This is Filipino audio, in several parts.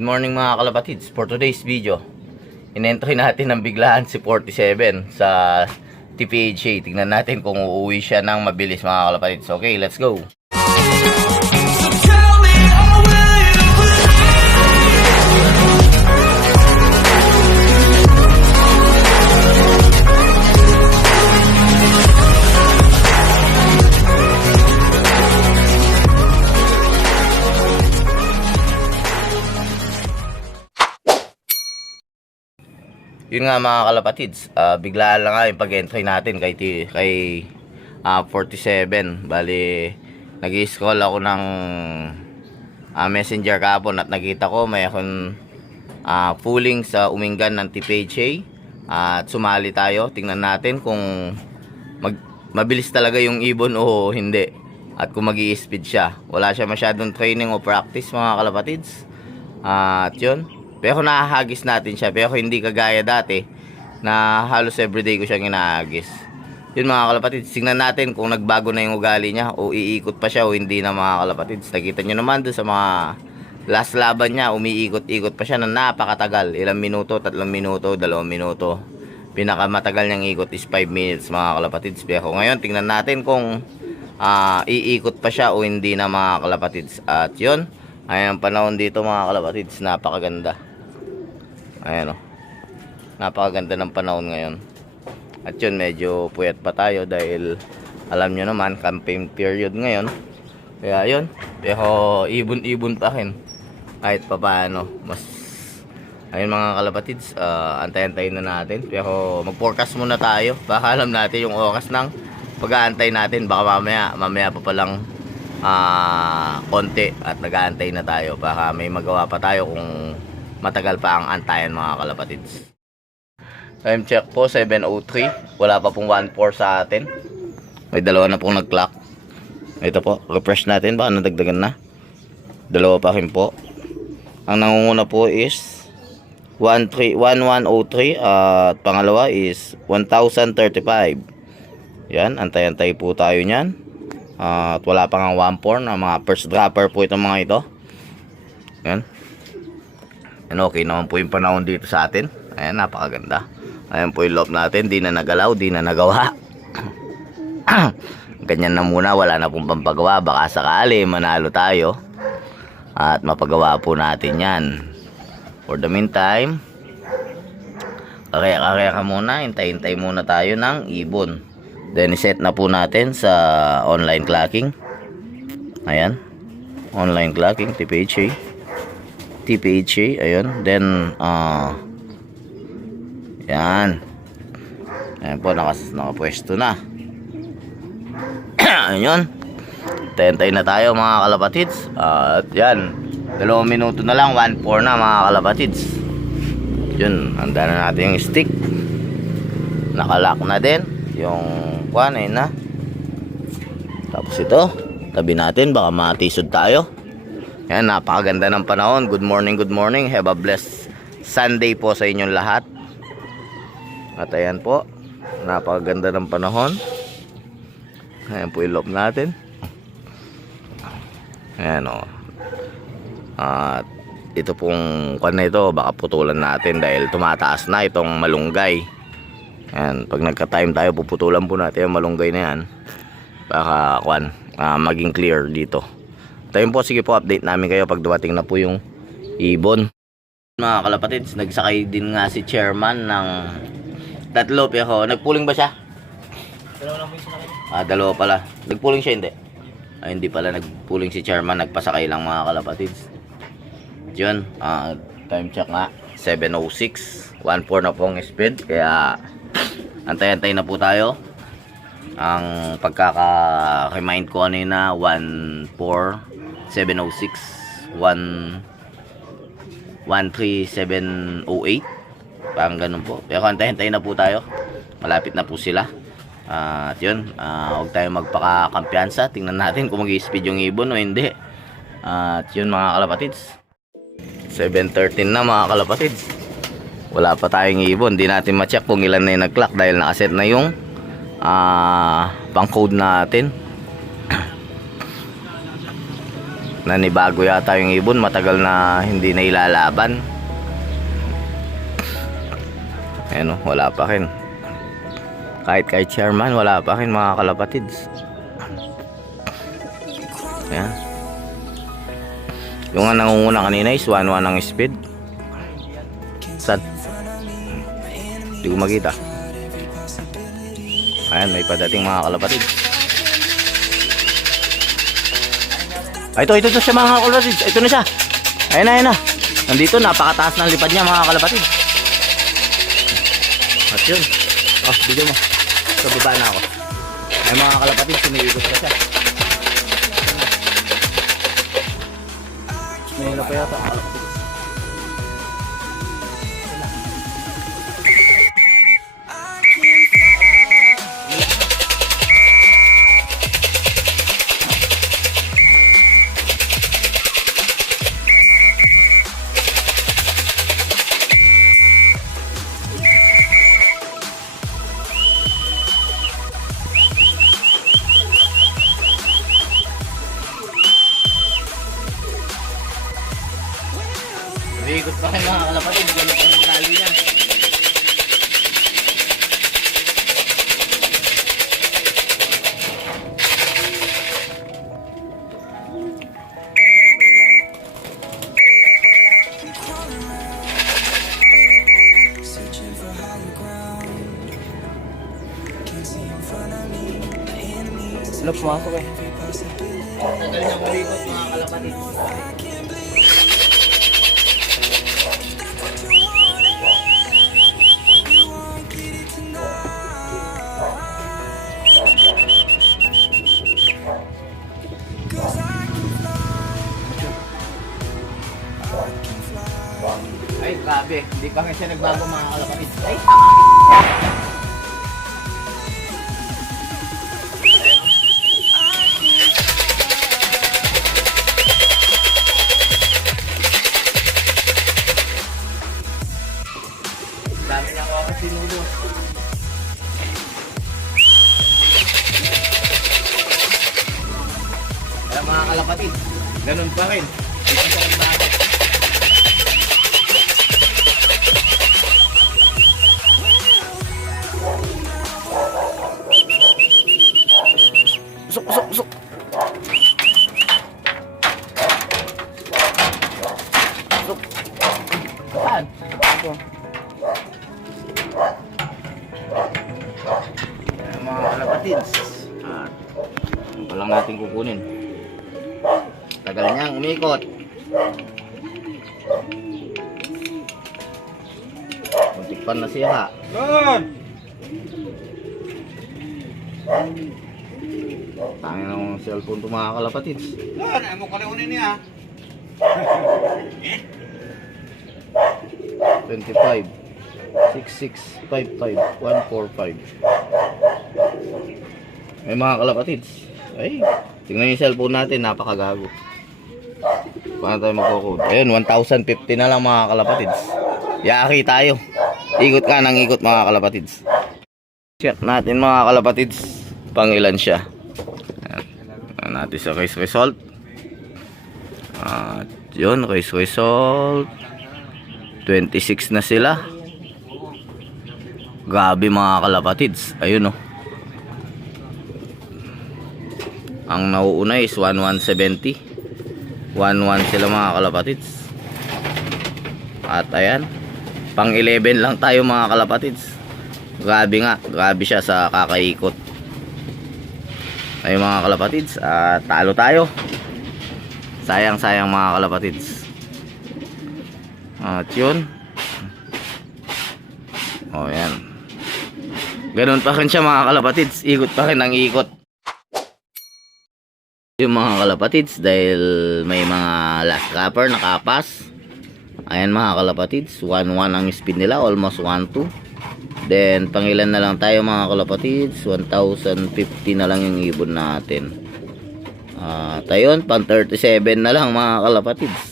Good morning mga kalapatids. For today's video, in-entry natin ng biglaan si 47 sa TPHA. Tingnan natin kung uuwi siya ng mabilis mga kalapatids. Okay, let's go! Yun nga mga kalapatids, biglaan lang nga yung pag-entry natin kay 47. Bali, nag-scroll ako ng messenger kahapon at nakita ko may akong pooling sa Umingan ng TPHA. At sumali tayo, tingnan natin kung mabilis talaga yung ibon o hindi. At kung mag-i-speed siya. Wala siya masyadong training o practice mga kalapatids. At yun. Pero nahahagis natin siya. Pero hindi kagaya dati na halos everyday ko siyang inahagis. Yun mga kalapatids. Tingnan natin kung nagbago na yung ugali niya o iikot pa siya o hindi na mga kalapatids. Nakita nyo naman doon sa mga last laban niya. Umiikot-ikot pa siya na napakatagal. Ilang minuto, 3 minuto, 2 minuto. Pinakamatagal niyang ikot is 5 minutes mga kalapatids. Pero ngayon tingnan natin kung iikot pa siya o hindi na mga kalapatids. At yun. Ayan ang panahon dito mga kalapatids. Napakaganda. Ayan o. Napakaganda ng panahon ngayon. At yun, medyo puyat pa tayo dahil alam nyo naman, campaign period ngayon. Kaya yun. Pero ibon-ibon pa rin. Kahit pa paano. Ayun mga kalapatids, antay-antayin na natin. Pero mag-forecast muna tayo. Baka alam natin yung oras ng pag-aantay natin. Baka mamaya pa palang konti at nag-aantay na tayo. Baka may magawa pa tayo kung matagal pa ang antayan mga kalapatids. Time check po 7:03. Wala pa pong 1-4 sa atin. May dalawa na pong nag-clock. Ito po, refresh natin. Baka nadagdagan na. Dalawa pa rin po. Ang nangunguna po is 1103 at pangalawa is 1035. Yan, antay-antay po tayo niyan. At wala pa nga 1-4 na mga first dropper po itong mga ito. Yan. And okay naman po yung panahon dito sa atin. Ayan, napakaganda. Ayan po yung lock natin. Di na nagalaw, di na nagawa. Ganyan na muna, wala na pong pampagawa. Baka sakali manalo tayo at mapagawa po natin yan. For the meantime, karya-karya ka muna. Hintay-hintay muna tayo ng ibon. Then iset na po natin sa online clocking. Ayan, online clocking, TPHA, ayun. Then yan. Ayan po, nakapwesto na. Ayun. Tentay na tayo mga kalapatids. At yan, 2 minuto na lang, 1-4 na mga kalapatids. Yun, handa na natin yung stick. Nakalock na din yung kuwan, ayun na. Tapos ito, tabi natin, baka matisod tayo. Yan, napakaganda ng panahon. Good morning, good morning. Have a blessed Sunday po sa inyong lahat. At ayan po, napakaganda ng panahon. Ayan po yung loop natin. Ayan o. At ito pong kwan na ito, baka putulan natin dahil tumataas na itong malunggay. Ayan, pag nagka-time tayo, puputulan po natin yung malunggay na yan. Baka kwan, maging clear dito. Tayo po, sige po, update namin kayo pag dumating na po yung ibon. Mga kalapatids, nagsakay din nga si chairman ng 3 pero nagpuling ba siya? Dalawa lang po yung sinakay. Dalawa pala. Nagpuling siya, hindi? Hindi pala nagpuling si chairman, nagpasakay lang mga kalapatids. Yun, time check nga 7:06, 1-4 na pong speed, kaya antay-antay na po tayo. Ang pagkaka-remind ko kanina 1-4, 7:06, 1-3-7-08, parang ganun po. Pero antay-antay na po tayo, malapit na po sila. At yun, huwag tayo magpakakampiyansa. Tingnan natin kung mag-i-speed yung ibon o hindi. At yun mga kalapatids, 7:13 na mga kalapatids. Wala pa tayong ibon. Di natin ma-check kung ilan na yung nag-clock dahil nakaset na yung pang-code natin. Nanibago yata yung ibon, matagal na hindi na ilalaban. Ayan o, wala pa rin. Kahit chairman, wala pa rin mga kalapatids. Ayan. Yung nga nangunguna kanina is 1-1 ang speed. Saan? Hindi ko makita. Ayan, may padating mga kalapatids. Ay, ito siya mga kalapatids. Ito na siya. Ayan na. Nandito, napakataas ng lipad niya mga kalapatids. At yun. Oh, video mo. Sa baba na ako. Ay mga kalapatids, sumiikot pa siya. May hila pa yata ang kalapatids. Ikot pa kayo mga kalapatid, ganun pa yung tali yan. Ano, pumasok eh. Tagal niyang umikot mga kalapatid. Ay, grabe. Hindi pa nga siya nagbago mga kalapatid. Ay, dami na ako kasi nulo. Kaya mga kalapatid, ganun pa rin. Hindi pa siya nagbago. Usok. Saan? Ito. Ayan, mga kalapatids. Ano pa lang natin kukunin. Tagal niyang umikot. Muntikpan na siya. Doon! Tangin ng cellphone to mga kalapatids. Doon! Ay mo kaliunin niya. 25 6655 145. May mga kalapatids. Ay, tingnan yung cellphone natin, napakagago. Paano tayo magkukod? Ayun, 1,050 na lang mga kalapatids. Yaki tayo. Ikot ka ng ikot mga kalapatids. Check natin mga kalapatids. Pang ilan siya. Ayan natin sa case result. At yun, case result 26 na sila. Grabe mga kalapatids. Ayun oh. Ang nauuna is 1170. 11 sila mga kalapatids. At ayan, pang 11 lang tayo mga kalapatids. Grabe nga, grabe siya sa kakaikot. Ayun mga kalapatids, talo tayo. Sayang mga kalapatids. At yun. O yan. Ganun pa rin siya mga kalapatids. Ikot pa rin ang ikot. Yung mga kalapatids, dahil may mga last trapper nakapas. Ayan mga kalapatids, 1-1 ang speed nila, almost 1-2. Then pangilan na lang tayo mga kalapatids, 1,050 na lang yung ibon natin. Ayun, pang 37 na lang mga kalapatids.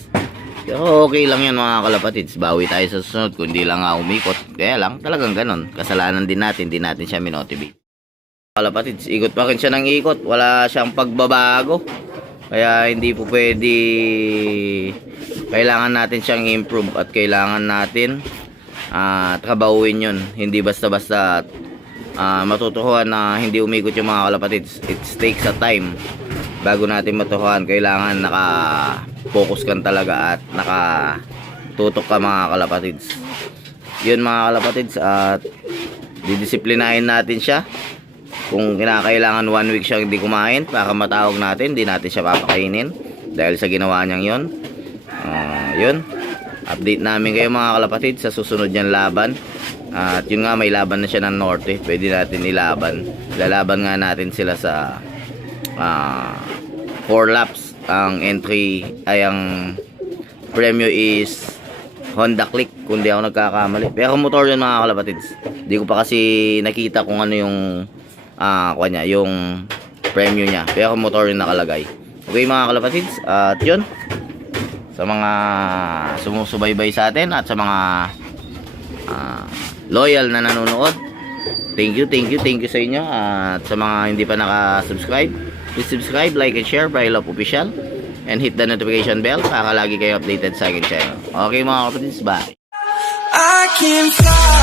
Pero okay lang yan mga kalapatids. Bawi tayo sa susunod kung di lang umikot. Kaya lang talagang ganon. Kasalanan din natin. Di natin siya minotivate. Kalapatids, ikot pa rin siya ng ikot. Wala siyang pagbabago. Kaya hindi po pwede, kailangan natin siyang improve at kailangan natin trabahuin yun. Hindi basta-basta matutuhan na hindi umikot yung mga kalapatids. It takes a time bago natin matutuhan. Kailangan naka-focus kan talaga at nakatutok ka mga kalapatids. Yun mga kalapatids, at didisiplinahin natin siya. Kung kinakailangan 1 week siya hindi kumain para matawag natin, hindi natin siya papakainin dahil sa ginawa niyang yun. Yun, update namin kayo mga kalapatids sa susunod niyang laban. At yun nga, may laban na siya ng Norte, pwede natin ilaban. Lalaban nga natin sila sa 4 laps. Ang entry ay ang premyo is Honda Click, kung di ako nagkakamali. Pero motor yun mga kalapatids. Di ko pa kasi nakita kung ano yung kanya, yung premyo niya. Pero motor yung nakalagay. Okay mga kalapatids, at yun, sa mga sumusubaybay sa atin at sa mga loyal na nanonood, thank you sa inyo. At sa mga hindi pa naka-subscribe, please subscribe, like and share, Brilove Official, and hit the notification bell para lagi kayo updated sa akin channel. Okay mga kapatid, bye. I can fly.